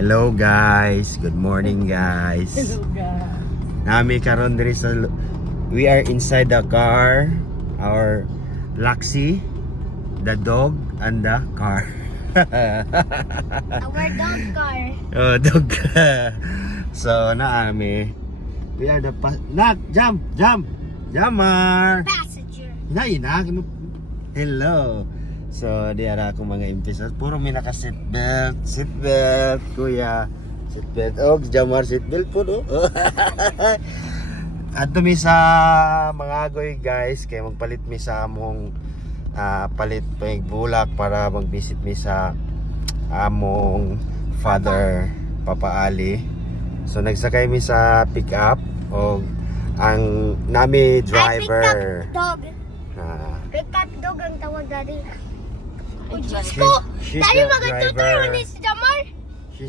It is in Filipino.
Hello guys, good morning guys. Hello guys. Nami karon diri sa we are inside the car, our Luxy, the dog and the car. Our dog car. Oh, dog. So naami. We are the jump. Jamar. Passenger. Na. Hello. So, di ara akong mga impisas. Puro may naka seatbelt, kuya. Seatbelt. Oh, Jamar seatbelt po, no? At mi sa mga agoy, guys. Kaya magpalit mi sa among palit pa yung bulak para mag-visit mi sa among father, Papa Ali. So, nagsakay mi sa pick-up. O, ang nami driver. Dog. Pick up dog ang tawag dari. Oh, Diyos ko! She's Dari the magatutoy driver. mo ni si Jamar.